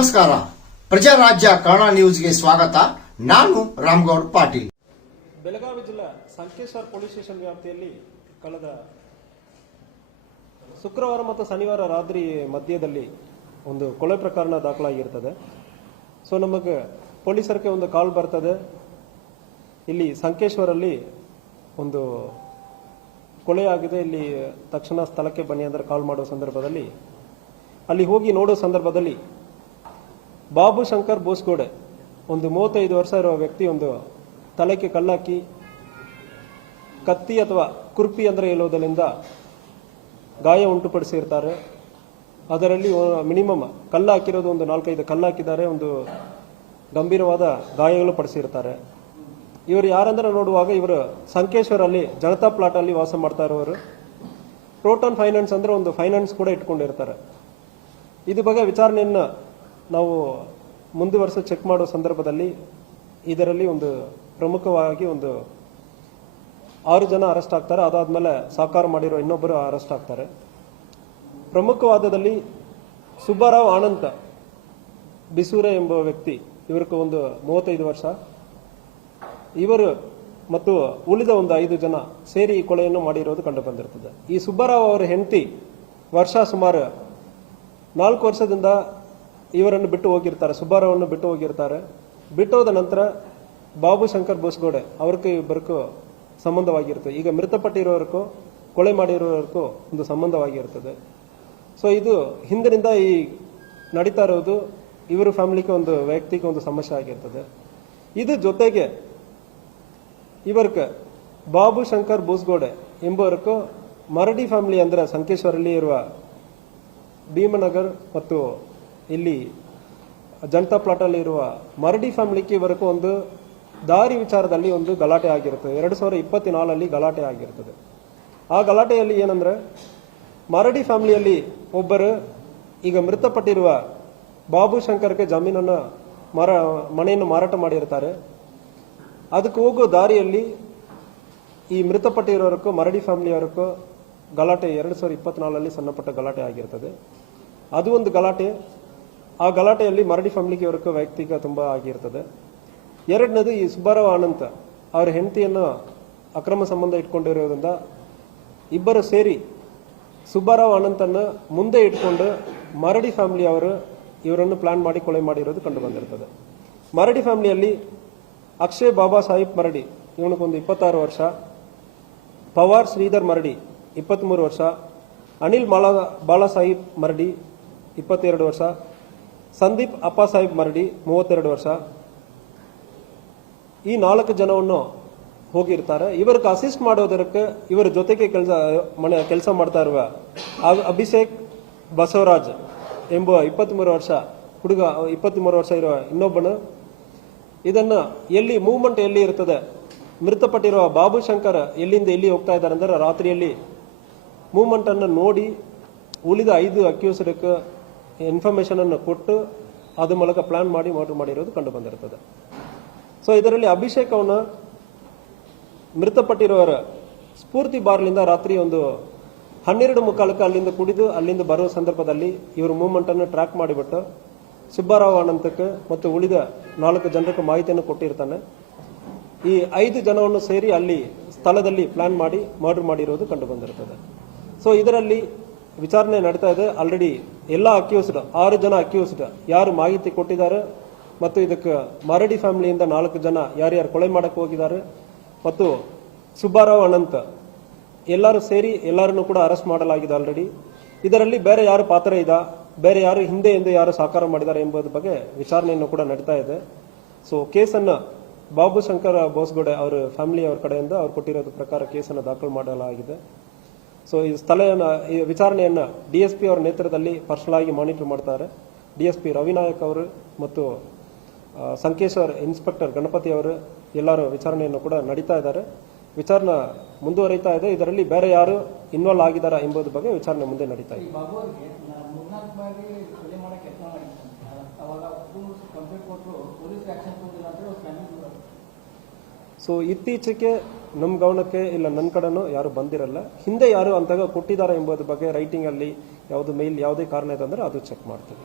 ನಮಸ್ಕಾರ. ಪ್ರಜಾರಾಜ್ಯ ಕನ್ನಡ ನ್ಯೂಸ್ಗೆ ಸ್ವಾಗತ. ನಾನು ರಾಮಗೌಡ ಪಾಟೀಲ್. ಬೆಳಗಾವಿ ಜಿಲ್ಲಾ ಸಂಕೇಶ್ವರ ಪೊಲೀಸ್ ಸ್ಟೇಷನ್ ವ್ಯಾಪ್ತಿಯಲ್ಲಿ ಕಳೆದ ಶುಕ್ರವಾರ ಮತ್ತು ಶನಿವಾರ ರಾತ್ರಿ ಮಧ್ಯದಲ್ಲಿ ಒಂದು ಕೊಲೆ ಪ್ರಕರಣ ದಾಖಲಾಗಿರ್ತದೆ. ಸೊ ನಮಗೆ ಪೊಲೀಸರಿಗೆ ಒಂದು ಕಾಲ್ ಬರ್ತದೆ, ಇಲ್ಲಿ ಸಂಕೇಶ್ವರಲ್ಲಿ ಒಂದು ಕೊಲೆಯಾಗಿದೆ, ಇಲ್ಲಿ ತಕ್ಷಣ ಸ್ಥಳಕ್ಕೆ ಬನ್ನಿ ಅಂದರೆ ಕಾಲ್ ಮಾಡೋ ಸಂದರ್ಭದಲ್ಲಿ ಅಲ್ಲಿ ಹೋಗಿ ನೋಡೋ ಸಂದರ್ಭದಲ್ಲಿ ಬಾಬು ಶಂಕರ್ ಬೋಸ್ಗೋಡೆ ಒಂದು 35 ವರ್ಷ ಇರುವ ವ್ಯಕ್ತಿ ಒಂದು ತಲೆಗೆ ಕಲ್ಲಾಕಿ ಕತ್ತಿ ಅಥವಾ ಕುರ್ಪಿ ಅಂದರೆ ಹೇಳುವುದರಿಂದ ಗಾಯ ಉಂಟುಪಡಿಸಿರ್ತಾರೆ. ಅದರಲ್ಲಿ ಮಿನಿಮಮ್ ಕಲ್ಲು ಹಾಕಿರೋದು ಒಂದು 4-5 ಕಲ್ಲು ಹಾಕಿದ್ದಾರೆ, ಒಂದು ಗಂಭೀರವಾದ ಗಾಯಗಳು ಪಡಿಸಿರ್ತಾರೆ. ಇವರು ಯಾರಂದ್ರೆ ನೋಡುವಾಗ ಇವರು ಸಂಕೇಶ್ವರಲ್ಲಿ ಜನತಾ ಪ್ಲಾಟಲ್ಲಿ ವಾಸ ಮಾಡ್ತಾ ಇರೋರು. ಪ್ರೋಟಾನ್ ಫೈನಾನ್ಸ್ ಅಂದರೆ ಒಂದು ಫೈನಾನ್ಸ್ ಕೂಡ ಇಟ್ಕೊಂಡಿರ್ತಾರೆ. ಇದು ಬಗ್ಗೆ ವಿಚಾರಣೆಯನ್ನು ನಾವು ಮುಂದುವರೆಸ ಚೆಕ್ ಮಾಡೋ ಸಂದರ್ಭದಲ್ಲಿ ಇದರಲ್ಲಿ ಒಂದು ಪ್ರಮುಖವಾಗಿ ಒಂದು 6 ಜನ ಅರೆಸ್ಟ್ ಆಗ್ತಾರೆ. ಅದಾದಮೇಲೆ ಸಾಕಾರ ಮಾಡಿರೋ ಇನ್ನೊಬ್ಬರು ಅರೆಸ್ಟ್ ಆಗ್ತಾರೆ. ಪ್ರಮುಖವಾದದಲ್ಲಿ ಸುಬ್ಬಾರಾವ್ ಆನಂತ ಬಿಸೂರೆ ಎಂಬ ವ್ಯಕ್ತಿ, ಇವರಿಗೆ ಒಂದು 35 ವರ್ಷ, ಇವರು ಮತ್ತು ಉಳಿದ ಒಂದು 5 ಜನ ಸೇರಿ ಈ ಕೊಲೆಯನ್ನು ಮಾಡಿರೋದು ಕಂಡು ಬಂದಿರ್ತದೆ. ಈ ಸುಬ್ಬಾರಾವ್ ಅವರ ಹೆಂಡತಿ ವರ್ಷ ಸುಮಾರು 4 ವರ್ಷದಿಂದ ಇವರನ್ನು ಬಿಟ್ಟು ಹೋಗಿರ್ತಾರೆ, ಸುಬ್ಬಾರಾವನ್ನು ಬಿಟ್ಟು ಹೋಗಿರ್ತಾರೆ. ಬಿಟ್ಟೋದ ನಂತರ ಬಾಬು ಶಂಕರ್ ಬೋಸ್ಗೋಡೆ ಅವ್ರಿಗೆ ಇಬ್ಬರಿಗೂ ಸಂಬಂಧವಾಗಿರ್ತದೆ. ಈಗ ಮೃತಪಟ್ಟಿರೋರ್ಗೂ ಕೊಲೆ ಮಾಡಿರೋರ್ಗೂ ಒಂದು ಸಂಬಂಧವಾಗಿರ್ತದೆ. ಸೊ ಇದು ಹಿಂದಿನಿಂದ ಈ ನಡೀತಾ ಇರೋದು ಇವರ ಫ್ಯಾಮಿಲಿಗೆ ಒಂದು ವ್ಯಕ್ತಿಗೆ ಒಂದು ಸಮಸ್ಯೆ ಆಗಿರ್ತದೆ. ಇದು ಜೊತೆಗೆ ಇವರಿಗೆ ಬಾಬು ಶಂಕರ್ ಬೋಸ್ಗೋಡೆ ಎಂಬುವರ್ಗೂ ಮರಡಿ ಫ್ಯಾಮಿಲಿ ಅಂದರೆ ಸಂಕೇಶ್ವರಲ್ಲಿ ಇರುವ ಭೀಮನಗರ್ ಮತ್ತು ಇಲ್ಲಿ ಜನತಾ ಪ್ಲಾಟಲ್ಲಿ ಇರುವ ಮರಡಿ ಫ್ಯಾಮಿಲಿಗೆ ಇವರೆಗೂ ಒಂದು ದಾರಿ ವಿಚಾರದಲ್ಲಿ ಒಂದು ಗಲಾಟೆ ಆಗಿರ್ತದೆ. 2024 ಗಲಾಟೆ ಆಗಿರ್ತದೆ. ಆ ಗಲಾಟೆಯಲ್ಲಿ ಏನಂದ್ರೆ ಮರಡಿ ಫ್ಯಾಮಿಲಿಯಲ್ಲಿ ಒಬ್ಬರು ಈಗ ಮೃತಪಟ್ಟಿರುವ ಬಾಬು ಶಂಕರ್ಗೆ ಜಮೀನನ್ನು ಮನೆಯನ್ನು ಮಾರಾಟ ಮಾಡಿರ್ತಾರೆ. ಅದಕ್ಕೆ ಹೋಗೋ ದಾರಿಯಲ್ಲಿ ಈ ಮೃತಪಟ್ಟಿರೋರ್ಗೂ ಮರಡಿ ಫ್ಯಾಮಿಲಿಯವರೆಗೂ ಗಲಾಟೆ 2024 ಸಣ್ಣಪಟ್ಟ ಗಲಾಟೆ ಆಗಿರ್ತದೆ. ಅದು ಒಂದು ಗಲಾಟೆ. ಆ ಗಲಾಟೆಯಲ್ಲಿ ಮರಡಿ ಫ್ಯಾಮಿಲಿಗೆ ಇವರೆಗೂ ವ್ಯಕ್ತಿಗ ತುಂಬ ಆಗಿರ್ತದೆ. ಎರಡನೇದು ಈ ಸುಬ್ಬಾರಾವ್ ಆನಂತ ಅವರ ಹೆಂಡತಿಯನ್ನು ಅಕ್ರಮ ಸಂಬಂಧ ಇಟ್ಕೊಂಡಿರೋದ್ರಿಂದ ಇಬ್ಬರು ಸೇರಿ ಸುಬ್ಬಾರಾವ್ ಆನಂತನ್ನು ಮುಂದೆ ಇಟ್ಕೊಂಡು ಮರಡಿ ಫ್ಯಾಮಿಲಿಯವರು ಇವರನ್ನು ಪ್ಲಾನ್ ಮಾಡಿ ಕೊಲೆ ಮಾಡಿರೋದು ಕಂಡು ಬಂದಿರ್ತದೆ. ಮರಡಿ ಫ್ಯಾಮಿಲಿಯಲ್ಲಿ ಅಕ್ಷಯ್ ಬಾಬಾ ಸಾಹಿಬ್ ಮರಡಿ, ಇವನಿಗೊಂದು 26 ವರ್ಷ, ಪವಾರ್ ಶ್ರೀಧರ್ ಮರಡಿ 23 ವರ್ಷ, ಅನಿಲ್ ಬಾಲಾ ಸಾಹಿಬ್ ಮರಡಿ 22 ವರ್ಷ, ಸಂದೀಪ್ ಅಪ್ಪ ಸಾಹಿಬ್ ಮರಡಿ 32 ವರ್ಷ. ಈ 4 ಜನವನ್ನು ಹೋಗಿರ್ತಾರೆ. ಇವರಿಗೆ ಅಸಿಸ್ಟ್ ಮಾಡೋದಕ್ಕೆ ಇವರ ಜೊತೆಗೆ ಕೆಲಸ ಮಾಡ್ತಾ ಇರುವ ಅಭಿಷೇಕ್ ಬಸವರಾಜ್ ಎಂಬ 23 ವರ್ಷ ಹುಡುಗ, 23 ವರ್ಷ ಇರುವ ಇನ್ನೊಬ್ಬನು, ಇದನ್ನ ಎಲ್ಲಿ ಮೂವ್ಮೆಂಟ್ ಎಲ್ಲಿ ಇರ್ತದೆ, ಮೃತಪಟ್ಟಿರುವ ಬಾಬು ಶಂಕರ್ ಎಲ್ಲಿಂದ ಎಲ್ಲಿ ಹೋಗ್ತಾ ಇದ್ದಾರೆ ಅಂದರೆ ರಾತ್ರಿಯಲ್ಲಿ ಮೂವ್ಮೆಂಟ್ ಅನ್ನು ನೋಡಿ ಉಳಿದ 5 ಅಕ್ಯೂಸ್ಡ್ಗೆ ಇನ್ಫಾರ್ಮೇಶನ್ ಅನ್ನು ಕೊಟ್ಟು ಅದ್ರ ಮೂಲಕ ಪ್ಲಾನ್ ಮಾಡಿ ಮರ್ಡರ್ ಮಾಡಿರೋದು ಕಂಡು ಬಂದಿರ್ತದೆ. ಸೊ ಇದರಲ್ಲಿ ಅಭಿಷೇಕ್ ಅವನ ಮೃತಪಟ್ಟಿರುವವರ ಸ್ಫೂರ್ತಿ ಬಾರ್ಲಿಂದ ರಾತ್ರಿ ಒಂದು 12:45 ಅಲ್ಲಿಂದ ಕುಡಿದು ಅಲ್ಲಿಂದ ಬರೋ ಸಂದರ್ಭದಲ್ಲಿ ಇವರು ಮೂವ್ಮೆಂಟ್ ಅನ್ನು ಟ್ರ್ಯಾಕ್ ಮಾಡಿಬಿಟ್ಟು ಸುಬ್ಬಾರಾವ್ ಅನಂತಕ್ಕೆ ಮತ್ತು ಉಳಿದ 4 ಜನರಿಗೆ ಮಾಹಿತಿಯನ್ನು ಕೊಟ್ಟಿರ್ತಾನೆ. ಈ 5 ಜನವನ್ನು ಸೇರಿ ಅಲ್ಲಿ ಸ್ಥಳದಲ್ಲಿ ಪ್ಲಾನ್ ಮಾಡಿ ಮರ್ಡರ್ ಮಾಡಿರೋದು ಕಂಡು ಬಂದಿರ್ತದೆ. ಸೊ ಇದರಲ್ಲಿ ವಿಚಾರಣೆ ನಡೀತಾ ಇದೆ. ಆಲ್ರೆಡಿ ಎಲ್ಲ ಅಕ್ಯೂಸ್ಡ್ 6 ಜನ ಅಕ್ಯೂಸ್ಡ್ ಯಾರು ಮಾಹಿತಿ ಕೊಟ್ಟಿದ್ದಾರೆ ಮತ್ತು ಇದಕ್ಕೆ ಮರಡಿ ಫ್ಯಾಮಿಲಿಯಿಂದ 4 ಜನ ಯಾರ್ಯಾರು ಕೊಲೆ ಮಾಡಕ್ಕೆ ಹೋಗಿದ್ದಾರೆ ಮತ್ತು ಸುಬ್ಬಾರಾವ್ ಅನಂತ ಎಲ್ಲರೂ ಸೇರಿ ಎಲ್ಲರನ್ನು ಕೂಡ ಅರೆಸ್ಟ್ ಮಾಡಲಾಗಿದೆ ಆಲ್ರೆಡಿ. ಇದರಲ್ಲಿ ಬೇರೆ ಯಾರು ಪಾತ್ರ ಇದೆ, ಬೇರೆ ಯಾರು ಹಿಂದೆ ಎಂದು ಯಾರು ಸಾಕಾರ ಮಾಡಿದ್ದಾರೆ ಎಂಬುದರ ಬಗ್ಗೆ ವಿಚಾರಣೆಯನ್ನು ಕೂಡ ನಡೀತಾ ಇದೆ. ಸೊ ಕೇಸನ್ನು ಬಾಬು ಶಂಕರ್ ಬೋಸ್ಗೋಡೆ ಅವರ ಫ್ಯಾಮಿಲಿ ಅವರ ಕಡೆಯಿಂದ ಅವ್ರು ಕೊಟ್ಟಿರೋದ್ರ ಪ್ರಕಾರ ಕೇಸನ್ನು ದಾಖಲು ಮಾಡಲಾಗಿದೆ. ಸೊ ಈ ಈ ವಿಚಾರಣೆಯನ್ನು DSP ಅವರ ನೇತೃತ್ವದಲ್ಲಿ ಪರ್ಸನಲ್ ಆಗಿ ಮಾನಿಟರ್ ಮಾಡ್ತಾರೆ. DSP ರವಿನಾಯಕ್ ಅವರು ಮತ್ತು ಸಂಕೇಶ್ವರ್ ಇನ್ಸ್ಪೆಕ್ಟರ್ ಗಣಪತಿ ಅವರು ಎಲ್ಲರೂ ವಿಚಾರಣೆಯನ್ನು ಕೂಡ ನಡೀತಾ ಇದ್ದಾರೆ. ವಿಚಾರಣೆ ಮುಂದುವರಿತಾ ಇದೆ. ಇದರಲ್ಲಿ ಬೇರೆ ಯಾರು ಇನ್ವಾಲ್ವ್ ಆಗಿದ್ದಾರೆ ಎಂಬುದ್ರ ಬಗ್ಗೆ ವಿಚಾರಣೆ ಮುಂದೆ ನಡೀತಾ ಇದೆ. ಸೊ ಇತ್ತೀಚೆಗೆ ನಮ್ಮ ಗಮನಕ್ಕೆ ಇಲ್ಲ ನನ್ನ ಕಡೆನೂ ಯಾರು ಬಂದಿರಲ್ಲ. ಹಿಂದೆ ಯಾರು ಅಂತಾಗ ಕೊಟ್ಟಿದ್ದಾರೆ ಎಂಬುದ್ರ ಬಗ್ಗೆ ರೈಟಿಂಗ್ ಅಲ್ಲಿ ಯಾವುದು ಮೇಲ್ ಯಾವುದೇ ಕಾರಣ ಇದೆ ಅಂದ್ರೆ ಅದು ಚೆಕ್ ಮಾಡ್ತೀವಿ.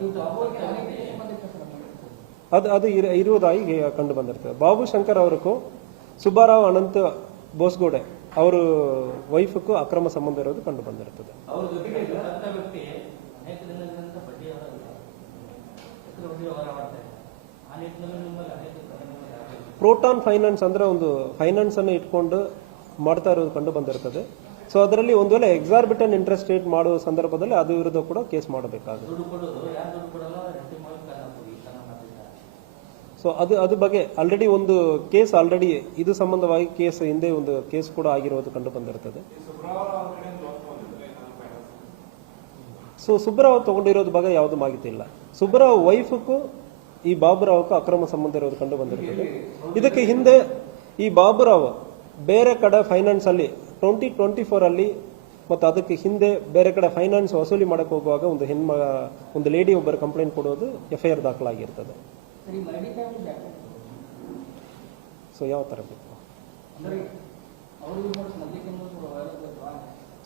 ಅದು ಇರುವುದಾಗಿ ಕಂಡು ಬಂದಿರ್ತದೆ. ಬಾಬು ಶಂಕರ್ ಅವ್ರಿಗೂ ಸುಬ್ಬಾರಾವ್ ಅನಂತ ಬೋಸ್ಗೋಡೆ ಅವರು ವೈಫ್ಗೂ ಅಕ್ರಮ ಸಂಬಂಧ ಇರೋದು ಕಂಡು ಬಂದಿರ್ತದೆ. ಪ್ರೋಟಾನ್ ಫೈನಾನ್ಸ್ ಅಂದ್ರೆ ಒಂದು ಫೈನಾನ್ಸ್ ಅನ್ನು ಇಟ್ಕೊಂಡು ಮಾಡ್ತಾ ಇರೋದು ಕಂಡು ಬಂದಿರ್ತದೆ. ಸೊ ಅದರಲ್ಲಿ ಒಂದು ವೇಳೆ ಎಕ್ಸಾರ್ಬಿಟೆಂಟ್ ಇಂಟ್ರೆಸ್ಟ್ ರೇಟ್ ಮಾಡುವ ಸಂದರ್ಭದಲ್ಲಿ ಅದು ವಿರುದ್ಧ ಕೂಡ ಕೇಸ್ ಮಾಡಬೇಕಾಗುತ್ತೆ. ಸೊ ಅದು ಬಗ್ಗೆ ಆಲ್ರೆಡಿ ಒಂದು ಕೇಸ್ ಆಲ್ರೆಡಿ ಇದು ಸಂಬಂಧವಾಗಿ ಕೇಸ್ ಹಿಂದೆ ಒಂದು ಕೇಸ್ ಕೂಡ ಆಗಿರೋದು ಕಂಡು ಬಂದಿರ್ತದೆ. ಸೊ ಸುಬ್ಬರಾವ್ ತಗೊಂಡಿರೋದು ಬಗ್ಗೆ ಯಾವುದು ಮಾಹಿತಿ ಇಲ್ಲ. ಸುಬ್ಬರಾವ್ ವೈಫ್ಗೂ ಈ ಬಾಬುರಾವ್ಗೂ ಅಕ್ರಮ ಸಂಬಂಧ ಇರೋದು ಕಂಡು ಬಂದಿರ್ತದೆ. ಇದಕ್ಕೆ ಹಿಂದೆ ಈ ಬಾಬುರಾವ್ ಬೇರೆ ಕಡೆ ಫೈನಾನ್ಸ್ ಅಲ್ಲಿ 2024 ಅಲ್ಲಿ ಮತ್ತು ಅದಕ್ಕೆ ಹಿಂದೆ ಬೇರೆ ಕಡೆ ಫೈನಾನ್ಸ್ ವಸೂಲಿ ಮಾಡಕ್ಕೆ ಹೋಗುವಾಗ ಒಂದು ಲೇಡಿ ಒಬ್ಬರು ಕಂಪ್ಲೇಂಟ್ ಕೊಡೋದು FIR ದಾಖಲಾಗಿರ್ತದೆ. ಸೊ ಯಾವ ತರ ಬೇಕು?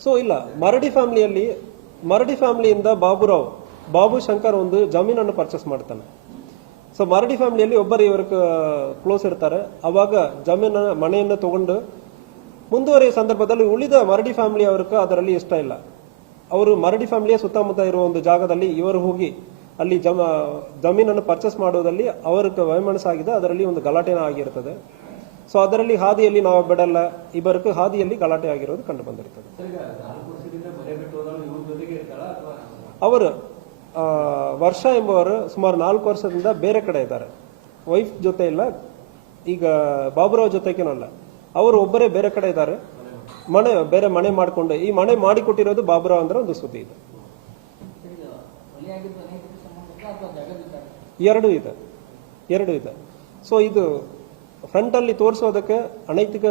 ಸೊ ಇಲ್ಲ, ಮರಡಿ ಫ್ಯಾಮಿಲಿಯಿಂದ ಬಾಬು ಶಂಕರ್ ಒಂದು ಜಮೀನನ್ನು ಪರ್ಚೇಸ್ ಮಾಡ್ತಾನೆ. ಸೊ ಮರಡಿ ಫ್ಯಾಮಿಲಿಯಲ್ಲಿ ಒಬ್ಬರು ಇವ್ರಿಗೆ ಕ್ಲೋಸ್ ಇರ್ತಾರೆ. ಅವಾಗ ಮನೆಯನ್ನು ತಗೊಂಡು ಮುಂದುವರಿಯುವ ಸಂದರ್ಭದಲ್ಲಿ ಉಳಿದ ಮರಡಿ ಫ್ಯಾಮಿಲಿ ಅವ್ರಿಗೆ ಅದರಲ್ಲಿ ಇಷ್ಟ ಇಲ್ಲ. ಅವರು ಮರಡಿ ಫ್ಯಾಮಿಲಿಯ ಸುತ್ತಮುತ್ತ ಇರುವ ಒಂದು ಜಾಗದಲ್ಲಿ ಇವರು ಹೋಗಿ ಅಲ್ಲಿ ಜಮೀನನ್ನು ಪರ್ಚೇಸ್ ಮಾಡೋದಲ್ಲಿ ಅವ್ರಿಗೆ ವೈಮನಸ್ಸಾಗಿದೆ. ಅದರಲ್ಲಿ ಒಂದು ಗಲಾಟೆನ ಆಗಿರ್ತದೆ. ಸೊ ಅದರಲ್ಲಿ ಹಾದಿಯಲ್ಲಿ ನಾವು ಬಿಡಲ್ಲ, ಇಬ್ಬರಿಗೂ ಹಾದಿಯಲ್ಲಿ ಗಲಾಟೆ ಆಗಿರೋದು ಕಂಡು ಬಂದಿರ್ತದೆ. ಅವರು ವರ್ಷ ಎಂಬುವರು ಸುಮಾರು 4 ವರ್ಷದಿಂದ ಬೇರೆ ಕಡೆ ಇದ್ದಾರೆ. ವೈಫ್ ಜೊತೆ ಇಲ್ಲ, ಈಗ ಬಾಬುರಾವ್ ಜೊತೆಗೇನೂ ಅಲ್ಲ, ಅವರು ಒಬ್ಬರೇ ಬೇರೆ ಕಡೆ ಇದ್ದಾರೆ. ಬೇರೆ ಮನೆ ಮಾಡಿಕೊಂಡು ಈ ಮನೆ ಮಾಡಿಕೊಟ್ಟಿರೋದು ಬಾಬುರಾವ್ ಅಂದ್ರೆ ಒಂದು ಸುದ್ದಿ ಇದೆ. ಎರಡು ಇದೆ. ಸೊ ಇದು ಫ್ರಂಟ್ ಅಲ್ಲಿ ತೋರಿಸೋದಕ್ಕೆ ಅನೈತಿಕ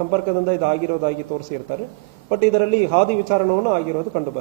ಸಂಪರ್ಕದಿಂದ ಇದು ಆಗಿರೋದಾಗಿ ತೋರಿಸಿರ್ತಾರೆ. ಬಟ್ ಇದರಲ್ಲಿ ಹಾದಿ ವಿಚಾರಣವನ್ನು ಆಗಿರೋದು ಕಂಡು ಬಂದಿದೆ.